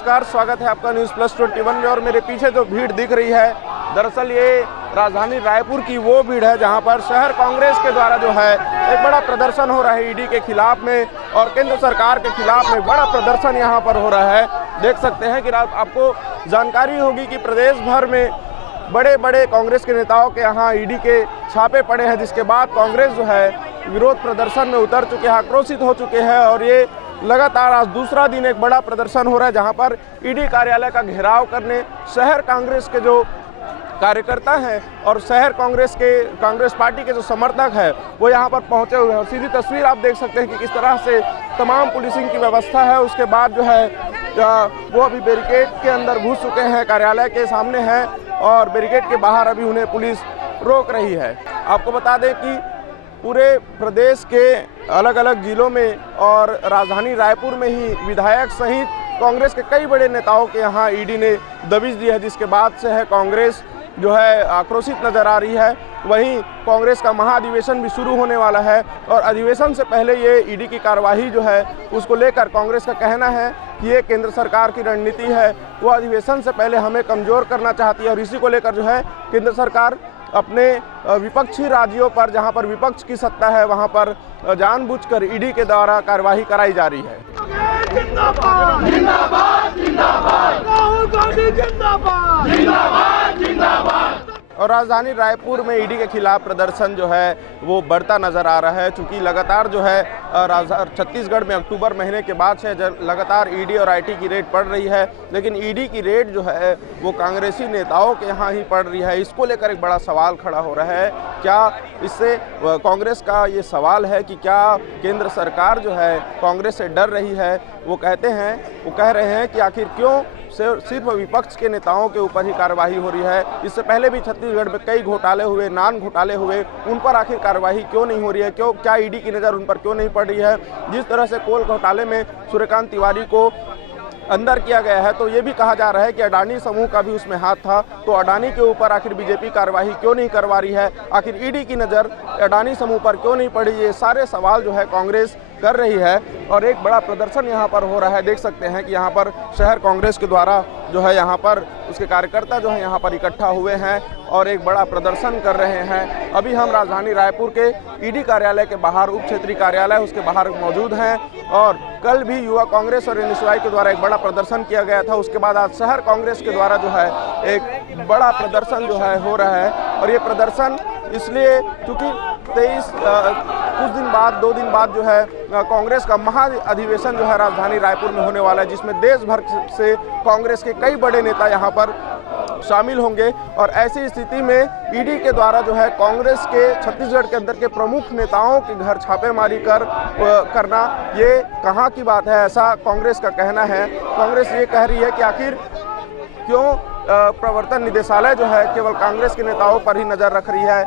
नमस्कार, स्वागत है आपका न्यूज़ प्लस 21 में। और मेरे पीछे जो भीड़ दिख रही है, दरअसल ये राजधानी रायपुर की वो भीड़ है जहां पर शहर कांग्रेस के द्वारा जो है एक बड़ा प्रदर्शन हो रहा है ईडी के खिलाफ में, और केंद्र सरकार के खिलाफ में बड़ा प्रदर्शन यहां पर हो रहा है। देख सकते हैं कि आपको जानकारी होगी कि प्रदेश भर में बड़े बड़े कांग्रेस के नेताओं के यहाँ ईडी के छापे पड़े हैं, जिसके बाद कांग्रेस जो है विरोध प्रदर्शन में उतर चुके हैं, आक्रोशित हो चुके हैं। और ये लगातार आज दूसरा दिन एक बड़ा प्रदर्शन हो रहा है जहां पर ईडी कार्यालय का घेराव करने शहर कांग्रेस के जो कार्यकर्ता हैं और शहर कांग्रेस पार्टी के जो समर्थक हैं वो यहां पर पहुंचे हुए हैं। और सीधी तस्वीर आप देख सकते हैं कि किस तरह से तमाम पुलिसिंग की व्यवस्था है। उसके बाद जो है वो अभी बैरिकेड के अंदर घुस चुके हैं, कार्यालय के सामने हैं और बैरिकेड के बाहर अभी उन्हें पुलिस रोक रही है। आपको बता दें कि पूरे प्रदेश के अलग अलग जिलों में और राजधानी रायपुर में ही विधायक सहित कांग्रेस के कई बड़े नेताओं के यहाँ ईडी ने दबिश दी है, जिसके बाद से है कांग्रेस जो है आक्रोशित नजर आ रही है। वहीं कांग्रेस का महाधिवेशन भी शुरू होने वाला है और अधिवेशन से पहले ये ईडी की कार्यवाही जो है उसको लेकर कांग्रेस का कहना है कि ये केंद्र सरकार की रणनीति है, वो अधिवेशन से पहले हमें कमज़ोर करना चाहती है। और इसी को लेकर जो है केंद्र सरकार अपने विपक्षी राज्यों पर, जहां पर विपक्ष की सत्ता है, वहां पर जानबूझकर ईडी के द्वारा कार्यवाही कराई जा रही है। जिंदाबाद जिंदाबाद जिंदाबाद राहुल गांधी जिंदाबाद जिंदाबाद जिंदाबाद। और राजधानी रायपुर में ईडी के खिलाफ प्रदर्शन जो है वो बढ़ता नजर आ रहा है, चूँकि लगातार जो है छत्तीसगढ़ में अक्टूबर महीने के बाद से लगातार ईडी और आईटी की रेड पड़ रही है, लेकिन ईडी की रेड जो है वो कांग्रेसी नेताओं के यहाँ ही पड़ रही है। इसको लेकर एक बड़ा सवाल खड़ा हो रहा है। क्या इससे कांग्रेस का ये सवाल है कि क्या केंद्र सरकार जो है कांग्रेस से डर रही है? वो कह रहे हैं कि आखिर क्यों सिर्फ विपक्ष के नेताओं के ऊपर ही कार्रवाई हो रही है? इससे पहले भी छत्तीसगढ़ में कई घोटाले हुए, नान घोटाले हुए, उन पर आखिर कार्रवाई क्यों नहीं हो रही है? क्या ईडी की नज़र उन पर क्यों नहीं पड़ रही है? जिस तरह से कोल घोटाले में सूर्यकांत तिवारी को अंदर किया गया है, तो ये भी कहा जा रहा है कि अडानी समूह का भी उसमें हाथ था, तो अडानी के ऊपर आखिर बीजेपी कार्यवाही क्यों नहीं करवा रही है? आखिर ईडी की नज़र अडानी समूह पर क्यों नहीं पड़ी? ये सारे सवाल जो है कांग्रेस कर रही है और एक बड़ा प्रदर्शन यहाँ पर हो रहा है। देख सकते हैं कि यहाँ पर शहर कांग्रेस के द्वारा जो है यहाँ पर उसके कार्यकर्ता जो है यहाँ पर इकट्ठा हुए हैं और एक बड़ा प्रदर्शन कर रहे हैं। अभी हम राजधानी रायपुर के ईडी कार्यालय के बाहर, उप क्षेत्रीय कार्यालय उसके बाहर मौजूद हैं और कल भी युवा कांग्रेस और एनएसयूआई के द्वारा एक बड़ा प्रदर्शन किया गया था। उसके बाद आज शहर कांग्रेस के द्वारा जो है एक बड़ा प्रदर्शन जो है हो रहा है। और ये प्रदर्शन इसलिए क्योंकि 2 दिन बाद जो है कांग्रेस का महा अधिवेशन जो है राजधानी रायपुर में होने वाला है, जिसमें देश भर से कांग्रेस के कई बड़े नेता यहाँ पर शामिल होंगे। और ऐसी स्थिति में ईडी के द्वारा जो है कांग्रेस के छत्तीसगढ़ के अंदर के प्रमुख नेताओं के घर छापेमारी करना ये कहाँ की बात है, ऐसा कांग्रेस का कहना है। कांग्रेस ये कह रही है कि आखिर क्यों प्रवर्तन निदेशालय जो है केवल कांग्रेस के नेताओं पर ही नज़र रख रही है?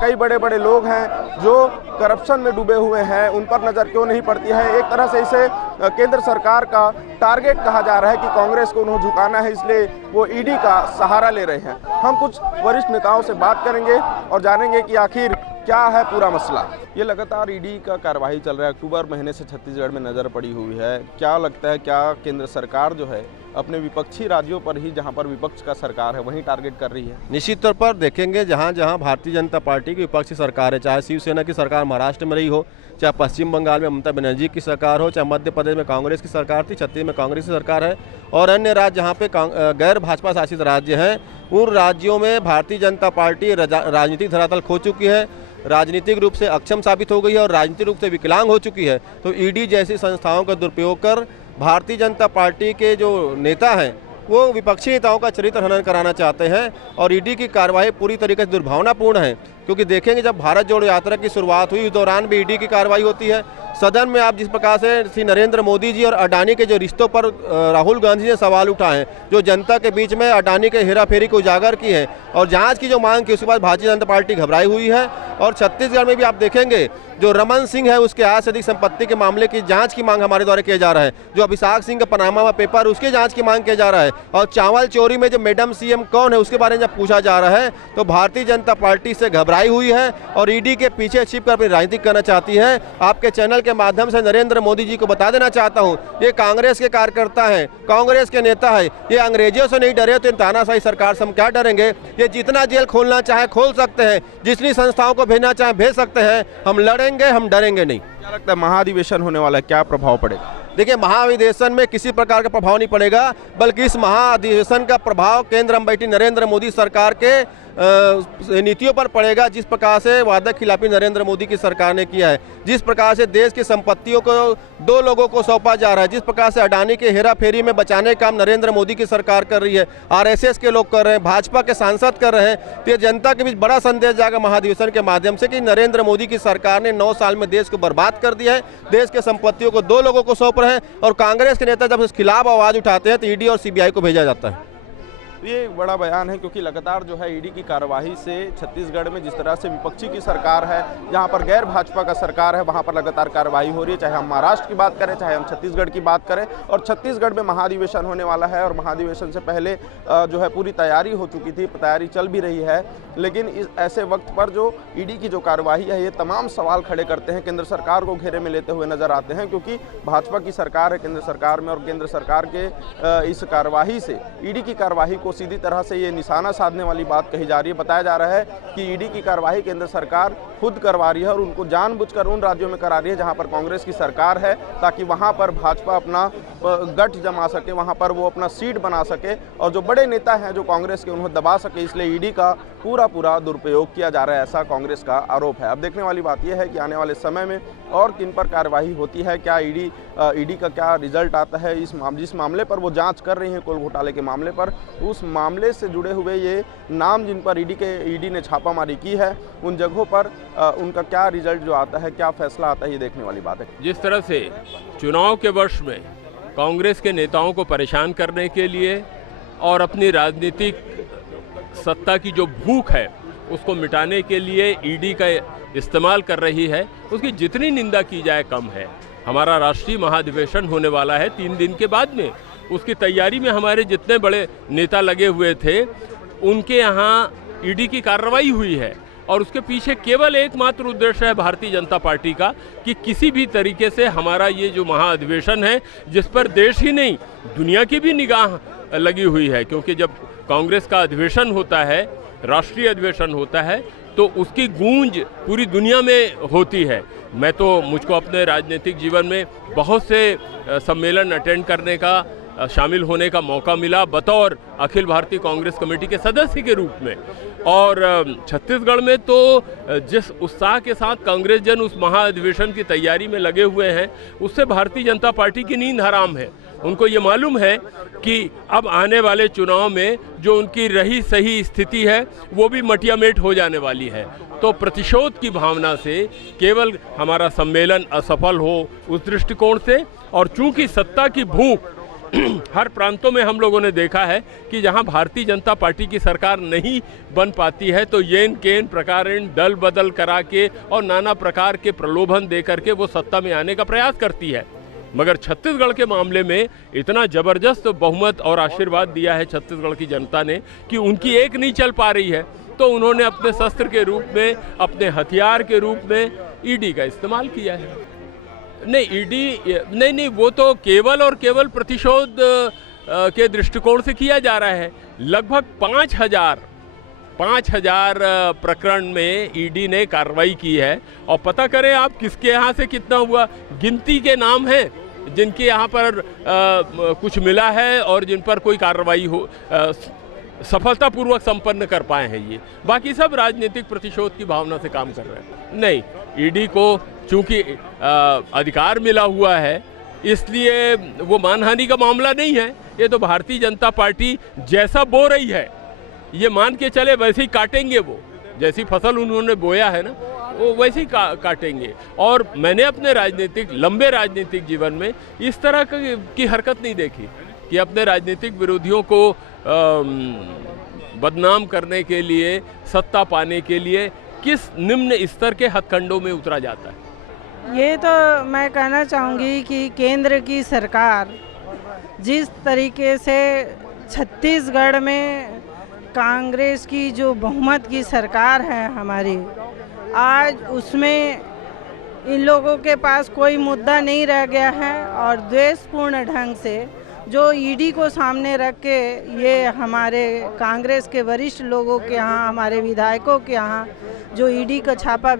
कई बड़े बड़े लोग हैं जो करप्शन में डूबे हुए हैं, उन पर नज़र क्यों नहीं पड़ती है? एक तरह से इसे केंद्र सरकार का टारगेट कहा जा रहा है कि कांग्रेस को उन्हें झुकाना है, इसलिए वो ईडी का सहारा ले रहे हैं। हम कुछ वरिष्ठ नेताओं से बात करेंगे और जानेंगे कि आखिर क्या है पूरा मसला। ये लगातार ईडी का कार्यवाही चल रहा है, अक्टूबर महीने से छत्तीसगढ़ में नज़र पड़ी हुई है। क्या लगता है, क्या केंद्र सरकार जो है अपने विपक्षी राज्यों पर ही, जहां पर विपक्ष का सरकार है, वहीं टारगेट कर रही है? निश्चित तौर पर देखेंगे जहां जहां भारतीय जनता पार्टी की विपक्षी सरकार है, चाहे शिवसेना की सरकार महाराष्ट्र में रही हो, चाहे पश्चिम बंगाल में ममता बनर्जी की सरकार हो, चाहे मध्य प्रदेश में कांग्रेस की सरकार थी, छत्तीसगढ़ में कांग्रेस की सरकार है, और अन्य राज्य जहाँ पे गैर भाजपा शासित राज्य हैं, उन राज्यों में भारतीय जनता पार्टी राजनीतिक धरातल खो चुकी है, राजनीतिक रूप से अक्षम साबित हो गई है और राजनीतिक रूप से विकलांग हो चुकी है। तो ईडी जैसी संस्थाओं का दुरुपयोग कर भारतीय जनता पार्टी के जो नेता हैं वो विपक्षी नेताओं का चरित्र हनन कराना चाहते हैं। और ईडी की कार्रवाई पूरी तरीके से दुर्भावनापूर्ण है, क्योंकि देखेंगे जब भारत जोड़ो यात्रा की शुरुआत हुई उस दौरान भी ईडी की कार्रवाई होती है। सदन में आप जिस प्रकार से श्री नरेंद्र मोदी जी और अडानी के जो रिश्तों पर राहुल गांधी ने सवाल उठाए, जो जनता के बीच में अडानी के हेराफेरी को उजागर की है और जांच की जो मांग की, उसके बाद भारतीय जनता पार्टी घबराई हुई है। और छत्तीसगढ़ में भी आप देखेंगे जो रमन सिंह है उसके आज से अधिक संपत्ति के मामले की जांच की मांग हमारे द्वारा किया जा रहा है, जो अभिषेक सिंह का पनामा पेपर उसके जांच की मांग किया जा रहा है, और चावल चोरी में जो मैडम सीएम कौन है उसके बारे में जब पूछा जा रहा है, तो भारतीय जनता पार्टी से घबराई हुई है और ईडी के पीछे छिपकर अपनी राजनीति करना चाहती है। आपके चैनल के माध्यम से नरेंद्र मोदी जी को बता देना चाहता हूं, ये कांग्रेस के कार्यकर्ता हैं, कांग्रेस के नेता है, ये अंग्रेजों से नहीं डरे तो इन तानाशाही सरकार से हम क्या डरेंगे। ये जितना जेल खोलना चाहे खोल सकते हैं, जितनी संस्थाओं को भेजना चाहे भेज सकते हैं, हम लड़ेंगे, हम डरेंगे नहीं। क्या लगता है महाधिवेशन होने वाला है, क्या प्रभाव पड़ेगा? देखिए, महाधिवेशन में किसी प्रकार का प्रभाव नहीं पड़ेगा, बल्कि इस महाधिवेशन का प्रभाव केंद्र में बैठी नरेंद्र मोदी सरकार के नीतियों पर पड़ेगा। जिस प्रकार से वादा खिलाफी नरेंद्र मोदी की सरकार ने किया है, जिस प्रकार से देश की संपत्तियों को 2 लोगों को सौंपा जा रहा है, जिस प्रकार से अडानी के हेरा फेरी में बचाने का काम नरेंद्र मोदी की सरकार कर रही है, आरएसएस के लोग कर रहे हैं, भाजपा के सांसद कर रहे हैं, तो ये जनता के बीच बड़ा संदेश जाएगा महाधिवेशन के माध्यम से कि नरेंद्र मोदी की सरकार ने 9 साल में देश को बर्बाद कर दिया है, देश के संपत्तियों को 2 लोगों को सौंप रहे हैं। और कांग्रेस के नेता जब इस खिलाफ आवाज उठाते हैं तो ईडी और सीबीआई को भेजा जाता है। ये एक बड़ा बयान है, क्योंकि लगातार जो है ईडी की कार्यवाही से छत्तीसगढ़ में जिस तरह से विपक्षी की सरकार है, जहां पर गैर भाजपा का सरकार है, वहां पर लगातार कार्रवाई हो रही है। चाहे हम महाराष्ट्र की बात करें, चाहे हम छत्तीसगढ़ की बात करें, और छत्तीसगढ़ में महाधिवेशन होने वाला है और महाधिवेशन से पहले जो है पूरी तैयारी हो चुकी थी, तैयारी चल भी रही है। लेकिन इस ऐसे वक्त पर जो ईडी की जो कार्यवाही है, ये तमाम सवाल खड़े करते हैं, केंद्र सरकार को घेरे में लेते हुए नजर आते हैं, क्योंकि भाजपा की सरकार है केंद्र सरकार में, और केंद्र सरकार के इस कार्यवाही से ईडी की कार्यवाही को सीधी तरह से ये निशाना साधने वाली बात कही जा रही है। बताया जा रहा है कि ईडी की कार्यवाही केंद्र सरकार खुद करवा रही है और उनको जानबूझकर उन राज्यों में करा रही है जहां पर कांग्रेस की सरकार है, ताकि वहां पर भाजपा अपना गठ जमा सके, वहां पर वो अपना सीट बना सके, और जो बड़े नेता हैं जो कांग्रेस के, उन्हें दबा सके। इसलिए ईडी का पूरा दुरुपयोग किया जा रहा है, ऐसा कांग्रेस का आरोप है। अब देखने वाली बात यह है कि आने वाले समय में और किन पर कार्यवाही होती है, क्या ईडी का क्या रिजल्ट आता है। जिस मामले पर वो जांच कर रही है, कोल घोटाले के मामले पर, उस मामले से जुड़े हुए ये नाम जिन पर ईडी ने छापामारी की है, उन जगहों पर उनका क्या रिजल्ट जो आता है, क्या फैसला आता है, ये देखने वाली बात है। जिस तरह से चुनाव के वर्ष में कांग्रेस के नेताओं को परेशान करने के लिए और अपनी राजनीतिक सत्ता की जो भूख है उसको मिटाने के लिए ईडी का इस्तेमाल कर रही है, उसकी जितनी निंदा की जाए कम है। हमारा राष्ट्रीय महाधिवेशन होने वाला है 3 दिन के बाद में, उसकी तैयारी में हमारे जितने बड़े नेता लगे हुए थे, उनके यहाँ ईडी की कार्रवाई हुई है, और उसके पीछे केवल एकमात्र उद्देश्य है भारतीय जनता पार्टी का कि किसी भी तरीके से हमारा ये जो महाधिवेशन है, जिस पर देश ही नहीं दुनिया की भी निगाह लगी हुई है, क्योंकि जब कांग्रेस का अधिवेशन होता है, राष्ट्रीय अधिवेशन होता है, तो उसकी गूंज पूरी दुनिया में होती है। मुझको अपने राजनीतिक जीवन में बहुत से सम्मेलन अटेंड करने का, शामिल होने का मौका मिला बतौर अखिल भारतीय कांग्रेस कमेटी के सदस्य के रूप में, और छत्तीसगढ़ में तो जिस उत्साह के साथ कांग्रेस जन उस महाधिवेशन की तैयारी में लगे हुए हैं, उससे भारतीय जनता पार्टी की नींद हराम है। उनको ये मालूम है कि अब आने वाले चुनाव में जो उनकी रही सही स्थिति है वो भी मटियामेट हो जाने वाली है। तो प्रतिशोध की भावना से केवल हमारा सम्मेलन असफल हो उस दृष्टिकोण से, और चूंकि सत्ता की भूख हर प्रांतों में हम लोगों ने देखा है कि जहां भारतीय जनता पार्टी की सरकार नहीं बन पाती है, तो येन केन प्रकारेण दल बदल करा के और नाना प्रकार के प्रलोभन दे करके वो सत्ता में आने का प्रयास करती है। मगर छत्तीसगढ़ के मामले में इतना जबरदस्त बहुमत और आशीर्वाद दिया है छत्तीसगढ़ की जनता ने कि उनकी एक नहीं चल पा रही है, तो उन्होंने अपने शस्त्र के रूप में, अपने हथियार के रूप में ईडी का इस्तेमाल किया है। नहीं, ईडी नहीं, वो तो केवल और केवल प्रतिशोध के दृष्टिकोण से किया जा रहा है। लगभग 5,000 प्रकरण में ईडी ने कार्रवाई की है, और पता करें आप किसके यहाँ से कितना हुआ। गिनती के नाम हैं जिनके यहाँ पर कुछ मिला है और जिन पर कोई कार्रवाई हो सफलतापूर्वक संपन्न कर पाए हैं। ये बाकी सब राजनीतिक प्रतिशोध की भावना से काम कर रहे हैं। नहीं, ईडी को चूंकि अधिकार मिला हुआ है, इसलिए वो मानहानि का मामला नहीं है। ये तो भारतीय जनता पार्टी जैसा बो रही है, ये मान के चले वैसे ही काटेंगे। वो जैसी फसल उन्होंने बोया है ना, वो वैसे ही काटेंगे। और मैंने अपने लंबे राजनीतिक जीवन में इस तरह की हरकत नहीं देखी कि अपने राजनीतिक विरोधियों को बदनाम करने के लिए, सत्ता पाने के लिए किस निम्न स्तर के हथकंडों में उतरा जाता है। ये तो मैं कहना चाहूँगी कि केंद्र की सरकार जिस तरीके से छत्तीसगढ़ में कांग्रेस की जो बहुमत की सरकार है हमारी, आज उसमें इन लोगों के पास कोई मुद्दा नहीं रह गया है और द्वेषपूर्ण ढंग से जो ईडी को सामने रख के ये हमारे कांग्रेस के वरिष्ठ लोगों के यहाँ, हमारे विधायकों के यहाँ जो ईडी का छापा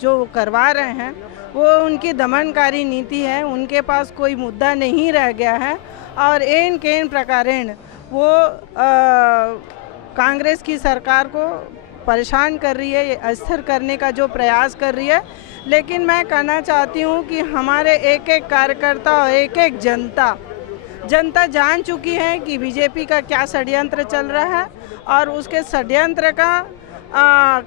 जो करवा रहे हैं वो उनकी दमनकारी नीति है। उनके पास कोई मुद्दा नहीं रह गया है और एन केन प्रकारेण वो कांग्रेस की सरकार को परेशान कर रही है, अस्थिर करने का जो प्रयास कर रही है। लेकिन मैं कहना चाहती हूँ कि हमारे एक एक कार्यकर्ता और एक एक जनता जान चुकी है कि बीजेपी का क्या षड्यंत्र चल रहा है और उसके षड्यंत्र का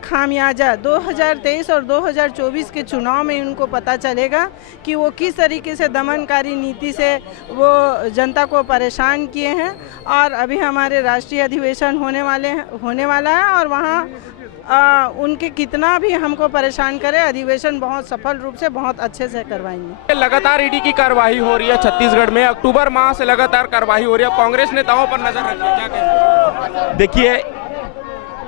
खामियाजा 2023 और 2024 के चुनाव में उनको पता चलेगा कि वो किस तरीके से दमनकारी नीति से वो जनता को परेशान किए हैं। और अभी हमारे राष्ट्रीय अधिवेशन होने वाला है और वहाँ उनके कितना भी हमको परेशान करे, अधिवेशन बहुत सफल रूप से बहुत अच्छे से करवाएंगे। लगातार ईडी की कार्रवाई हो रही है छत्तीसगढ़ में, अक्टूबर माह से लगातार कार्रवाई हो रही है, कांग्रेस नेताओं पर नजर रखी है, क्या कहेंगे? देखिए,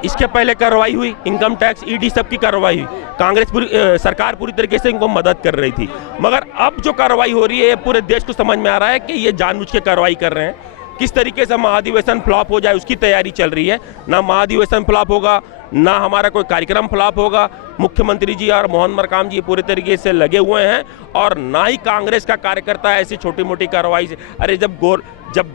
इसके पहले कार्रवाई हुई, इनकम टैक्स, ईडी सबकी कार्रवाई हुई, कांग्रेस सरकार पूरी तरीके से इनको मदद कर रही थी। मगर अब जो कार्रवाई हो रही है पूरे देश को समझ में आ रहा है कि ये जानबूझ के कार्रवाई कर रहे हैं। किस तरीके से महाधिवेशन फ्लॉप हो जाए उसकी तैयारी चल रही है। ना महाधिवेशन फ्लॉप होगा, ना हमारा कोई कार्यक्रम फ्लॉप होगा। मुख्यमंत्री जी और मोहन मरकाम जी पूरे तरीके से लगे हुए हैं और ना ही कांग्रेस का कार्यकर्ता ऐसी छोटी मोटी कार्रवाई से, अरे जब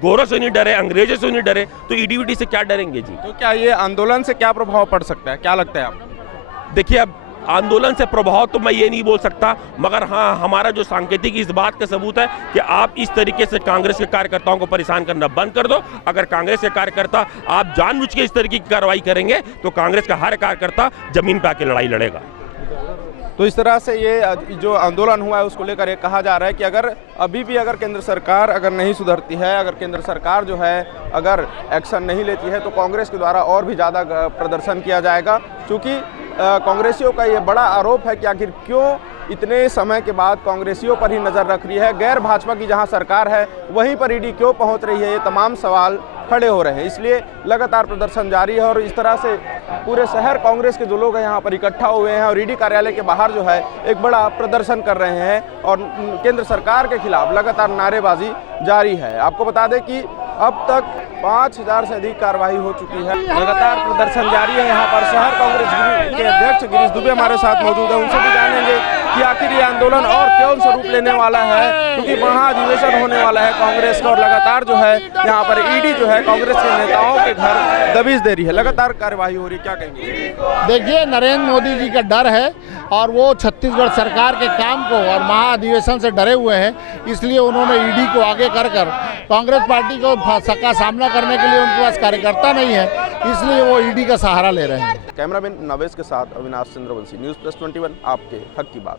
गोरों से नहीं डरे, अंग्रेजों से नहीं डरे तो ईडी से क्या डरेंगे जी। तो क्या ये आंदोलन से क्या प्रभाव पड़ सकता है, क्या लगता है आपको? देखिए, अब आंदोलन से प्रभाव तो मैं ये नहीं बोल सकता, मगर हाँ, हमारा जो सांकेतिक इस बात का सबूत है कि आप इस तरीके से कांग्रेस के कार्यकर्ताओं को परेशान करना बंद कर दो। अगर कांग्रेस के कार्यकर्ता आप जानबूझ के इस तरीके की कार्रवाई करेंगे तो कांग्रेस का हर कार्यकर्ता जमीन पे आके लड़ाई लड़ेगा। तो इस तरह से ये जो आंदोलन हुआ है उसको लेकर ये कहा जा रहा है कि अगर केंद्र सरकार अगर नहीं सुधरती है, अगर केंद्र सरकार जो है अगर एक्शन नहीं लेती है तो कांग्रेस के द्वारा और भी ज़्यादा प्रदर्शन किया जाएगा। क्योंकि कांग्रेसियों का ये बड़ा आरोप है कि आखिर क्यों इतने समय के बाद कांग्रेसियों पर ही नज़र रख रही है, गैर भाजपा की जहां सरकार है वहीं पर ईडी क्यों पहुंच रही है, ये तमाम सवाल खड़े हो रहे हैं। इसलिए लगातार प्रदर्शन जारी है और इस तरह से पूरे शहर कांग्रेस के जो लोग हैं यहाँ पर इकट्ठा हुए हैं और ईडी कार्यालय के बाहर जो है एक बड़ा प्रदर्शन कर रहे हैं और केंद्र सरकार के खिलाफ लगातार नारेबाजी जारी है। आपको बता दें कि अब तक 5000 से अधिक कार्रवाई हो चुकी है, लगातार प्रदर्शन जारी है। यहाँ पर शहर कांग्रेस के अध्यक्ष गिरीश दुबे हमारे साथ मौजूद है, उनसे भी जानेंगे कि आखिर ये आंदोलन और कौन सा रूप लेने वाला है, क्योंकि महाधिवेशन होने वाला है कांग्रेस का और लगातार जो है यहाँ पर ईडी जो है कांग्रेस के नेताओं के घर दबिश दे रही है, लगातार कार्रवाई हो रही है, क्या कहेंगे? देखिए, नरेंद्र मोदी जी का डर है और वो छत्तीसगढ़ सरकार के काम को और महाधिवेशन से डरे हुए हैं, इसलिए उन्होंने ईडी को आगे कर कांग्रेस पार्टी को का सामना करने के लिए उनके पास कार्यकर्ता नहीं है, इसलिए वो ईडी का सहारा ले रहे हैं। कैमरामैन नवेश के साथ अविनाश चंद्रवंशी, न्यूज़ प्लस 21, आपके हक की बात।